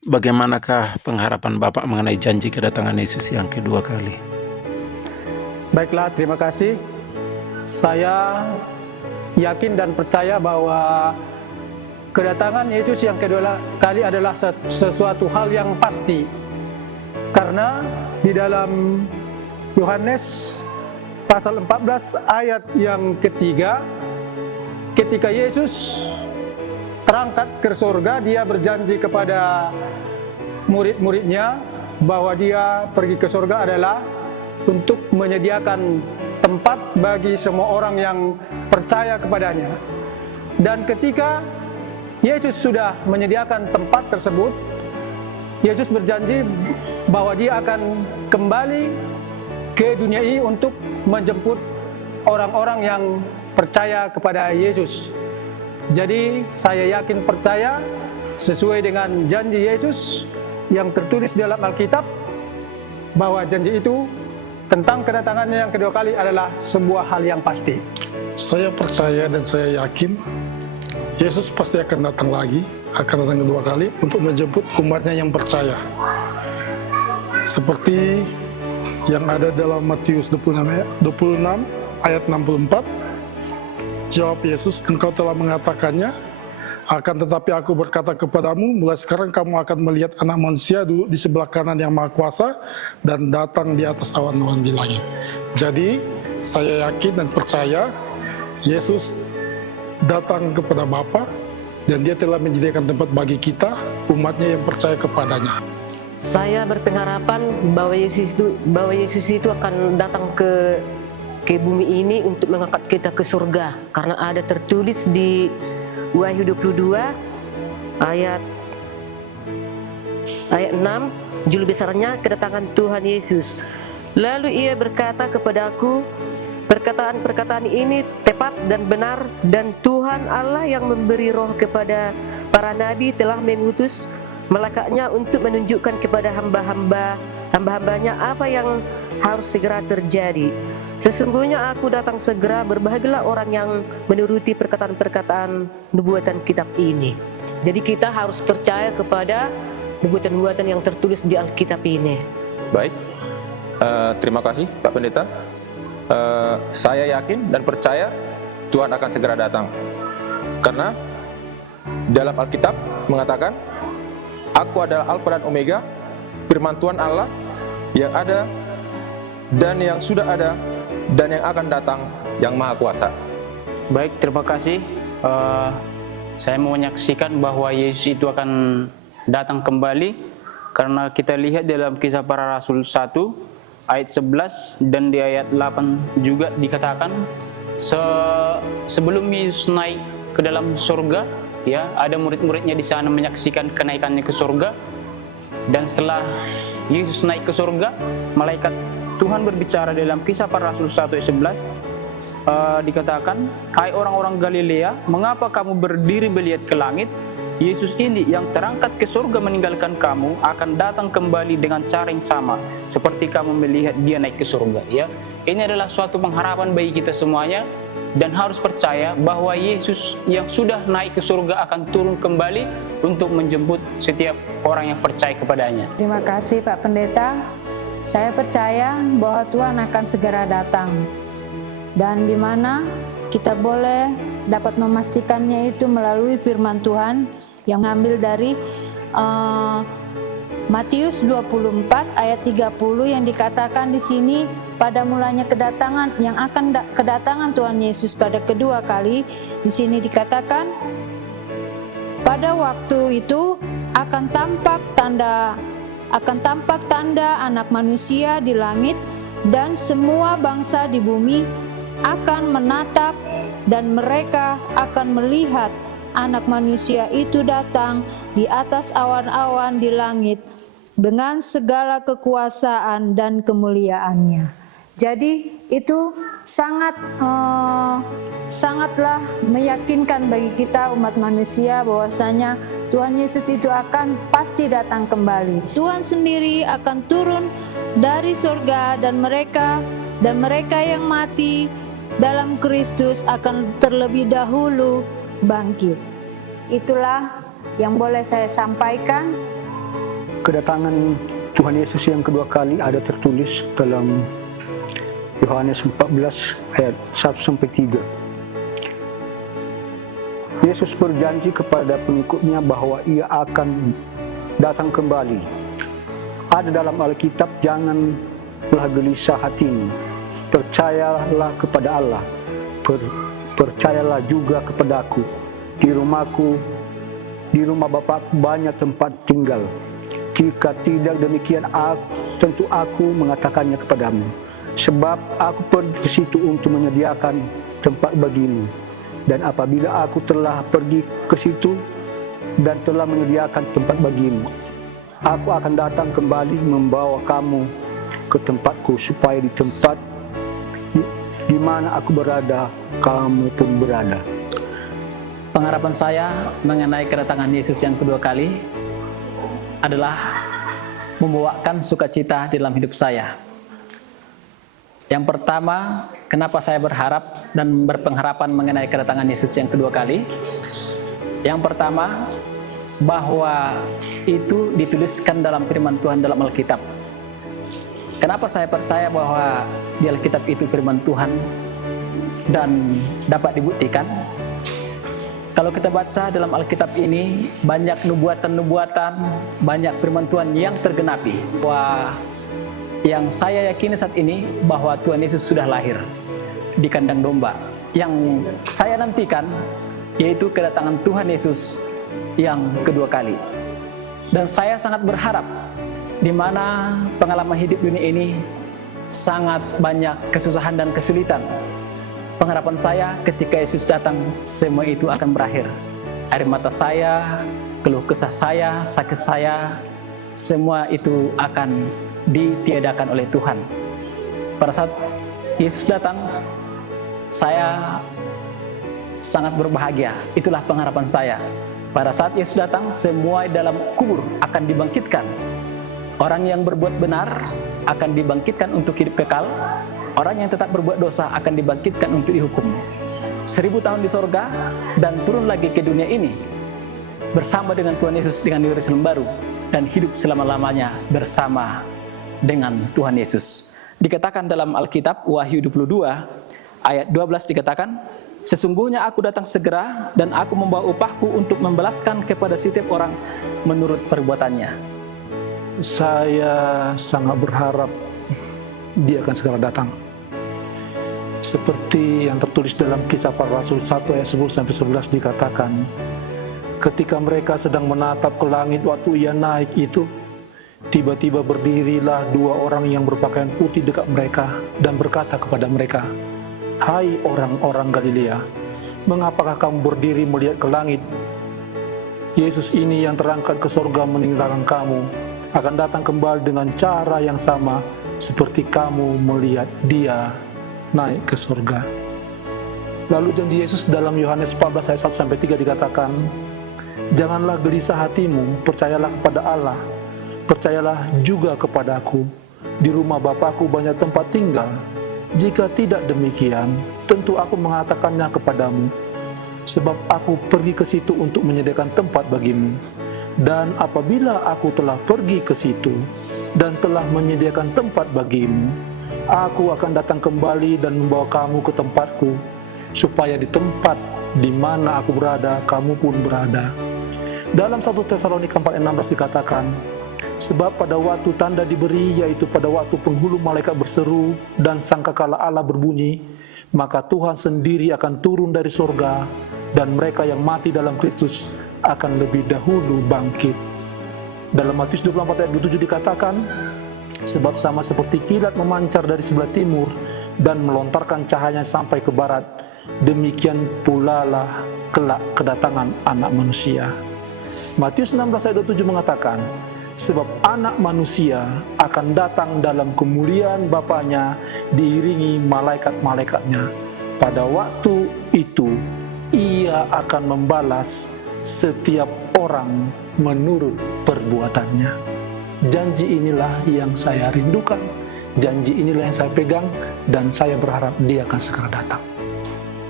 bagaimanakah pengharapan Bapak mengenai janji kedatangan Yesus yang kedua kali? Baiklah, terima kasih. Saya yakin dan percaya bahwa kedatangan Yesus yang kedua kali adalah sesuatu hal yang pasti. Karena di dalam Yohanes pasal 14 ayat yang ketiga, ketika Yesus terangkat ke surga, dia berjanji kepada murid-muridnya bahwa dia pergi ke surga adalah untuk menyediakan tempat bagi semua orang yang percaya kepadanya. Dan ketika Yesus sudah menyediakan tempat tersebut, Yesus berjanji bahwa dia akan kembali ke dunia ini untuk menjemput orang-orang yang percaya kepada Yesus. Jadi saya yakin percaya sesuai dengan janji Yesus yang tertulis dalam Alkitab, bahwa janji itu tentang kedatangannya yang kedua kali adalah sebuah hal yang pasti. Saya percaya dan saya yakin Yesus pasti akan datang lagi, akan datang kedua kali untuk menjemput umatnya yang percaya. Seperti yang ada dalam Matius 26 ayat 64, jawab Yesus, engkau telah mengatakannya, akan tetapi aku berkata kepadamu, mulai sekarang kamu akan melihat Anak Manusia duduk di sebelah kanan yang Maha Kuasa dan datang di atas awan-awan di langit. Jadi saya yakin dan percaya Yesus datang kepada Bapa dan dia telah menyediakan tempat bagi kita, umatnya yang percaya kepadanya. Saya berpengharapan bahwa Yesus itu akan datang ke bumi ini untuk mengangkat kita ke surga, karena ada tertulis di Wahyu 22 ayat 6, judul besarnya kedatangan Tuhan Yesus. Lalu ia berkata kepadaku, perkataan-perkataan ini tepat dan benar, dan Tuhan Allah yang memberi roh kepada para nabi telah mengutus malaikatnya untuk menunjukkan kepada hamba-hambanya apa yang harus segera terjadi. Sesungguhnya aku datang segera, berbahagialah orang yang menuruti perkataan-perkataan nubuatan kitab ini. Jadi kita harus percaya kepada nubuatan-nubuatan yang tertulis di Alkitab ini. Baik, terima kasih Pak Pendeta. Saya yakin dan percaya Tuhan akan segera datang. Karena dalam Alkitab mengatakan, aku adalah Alfa dan Omega, firman Tuhan Allah yang ada dan yang sudah ada dan yang akan datang, yang Maha Kuasa. Baik, terima kasih. Saya mau menyaksikan bahwa Yesus itu akan datang kembali, karena kita lihat dalam Kisah Para Rasul 1 ayat 11 dan di ayat 8 juga dikatakan sebelum Yesus naik ke dalam surga, ya, ada murid-muridnya di sana menyaksikan kenaikannya ke surga. Dan setelah Yesus naik ke surga, malaikat Tuhan berbicara dalam Kisah Para Rasul 1 ayat 11, dikatakan, hai orang-orang Galilea, mengapa kamu berdiri melihat ke langit? Yesus ini yang terangkat ke surga meninggalkan kamu akan datang kembali dengan cara yang sama seperti kamu melihat dia naik ke surga. Ya, ini adalah suatu pengharapan bagi kita semuanya, dan harus percaya bahwa Yesus yang sudah naik ke surga akan turun kembali untuk menjemput setiap orang yang percaya kepadanya. Terima kasih Pak Pendeta. Saya percaya bahwa Tuhan akan segera datang, dan di mana kita boleh dapat memastikannya itu melalui firman Tuhan yang mengambil dari Matius 24 ayat 30 yang dikatakan di sini, pada mulanya kedatangan kedatangan Tuhan Yesus pada kedua kali. Di sini dikatakan, pada waktu itu akan tampak tanda Anak Manusia di langit, dan semua bangsa di bumi akan menatap, dan mereka akan melihat Anak Manusia itu datang di atas awan-awan di langit dengan segala kekuasaan dan kemuliaannya. Jadi itu sangatlah meyakinkan bagi kita umat manusia bahwasanya Tuhan Yesus itu akan pasti datang kembali. Tuhan sendiri akan turun dari surga, dan mereka yang mati dalam Kristus akan terlebih dahulu bangkit. Itulah yang boleh saya sampaikan. Kedatangan Tuhan Yesus yang kedua kali ada tertulis dalam Yohanes 14 ayat 1-3. Yesus berjanji kepada pengikutnya bahwa ia akan datang kembali. Ada dalam Alkitab, janganlah gelisah hatimu, percayalah kepada Allah, percayalah juga kepadaku. Di rumah Bapakku banyak tempat tinggal. Jika tidak demikian, tentu aku mengatakannya kepadamu. Sebab aku pergi ke situ untuk menyediakan tempat bagimu. Dan apabila aku telah pergi ke situ dan telah menyediakan tempat bagimu, aku akan datang kembali membawa kamu ke tempatku, supaya di tempat di mana aku berada, kamu pun berada. Pengharapan saya mengenai kedatangan Yesus yang kedua kali adalah membawakan sukacita di dalam hidup saya. Yang pertama, kenapa saya berharap dan berpengharapan mengenai kedatangan Yesus yang kedua kali? Yang pertama, bahwa itu dituliskan dalam firman Tuhan dalam Alkitab. Kenapa saya percaya bahwa di Alkitab itu firman Tuhan dan dapat dibuktikan? Kalau kita baca dalam Alkitab ini, banyak nubuatan-nubuatan, banyak firman Tuhan yang tergenapi. Wah, yang saya yakini saat ini bahwa Tuhan Yesus sudah lahir di kandang domba. Yang saya nantikan yaitu kedatangan Tuhan Yesus yang kedua kali. Dan saya sangat berharap, di mana pengalaman hidup dunia ini sangat banyak kesusahan dan kesulitan. Pengharapan saya ketika Yesus datang, semua itu akan berakhir. Air mata saya, keluh kesah saya, sakit saya, semua itu akan ditiadakan oleh Tuhan. Pada saat Yesus datang, saya sangat berbahagia. Itulah pengharapan saya. Pada saat Yesus datang, semua dalam kubur akan dibangkitkan. Orang yang berbuat benar akan dibangkitkan untuk hidup kekal. Orang yang tetap berbuat dosa akan dibangkitkan untuk dihukum. 1000 tahun di sorga dan turun lagi ke dunia ini bersama dengan Tuhan Yesus dengan Yerusalem baru, dan hidup selama-lamanya bersama dengan Tuhan Yesus. Dikatakan dalam Alkitab, Wahyu 22 ayat 12 dikatakan, sesungguhnya aku datang segera dan aku membawa upahku untuk membalaskan kepada setiap orang menurut perbuatannya. Saya sangat berharap Dia akan segera datang. Seperti yang tertulis dalam Kisah Para Rasul 1 ayat 10-11 dikatakan, ketika mereka sedang menatap ke langit waktu Ia naik itu, tiba-tiba berdirilah 2 orang yang berpakaian putih dekat mereka dan berkata kepada mereka, hai orang-orang Galilea, mengapakah kamu berdiri melihat ke langit? Yesus ini yang terangkat ke surga meninggalkan kamu akan datang kembali dengan cara yang sama seperti kamu melihat Dia naik ke surga. Lalu janji Yesus dalam Yohanes 14 ayat 1-3 dikatakan, janganlah gelisah hatimu, percayalah kepada Allah, percayalah juga kepadaku. Di rumah Bapakku banyak tempat tinggal. Jika tidak demikian, tentu aku mengatakannya kepadamu, sebab aku pergi ke situ untuk menyediakan tempat bagimu. Dan apabila aku telah pergi ke situ dan telah menyediakan tempat bagimu, aku akan datang kembali dan membawa kamu ke tempatku, supaya di tempat di mana aku berada, kamu pun berada. Dalam 1 Tesalonika 4:16 dikatakan, sebab pada waktu tanda diberi, yaitu pada waktu penghulu malaikat berseru dan sangkakala Allah berbunyi, maka Tuhan sendiri akan turun dari surga, dan mereka yang mati dalam Kristus akan lebih dahulu bangkit. Dalam Matius 24 ayat 27 dikatakan, sebab sama seperti kilat memancar dari sebelah timur dan melontarkan cahayanya sampai ke barat, demikian pula lah kelak kedatangan Anak Manusia. Matius 16 ayat 27 mengatakan, sebab Anak Manusia akan datang dalam kemuliaan Bapaknya diiringi malaikat-malaikatnya. Pada waktu itu Ia akan membalas setiap orang menurut perbuatannya. Janji inilah yang saya rindukan, janji inilah yang saya pegang, dan saya berharap Dia akan segera datang.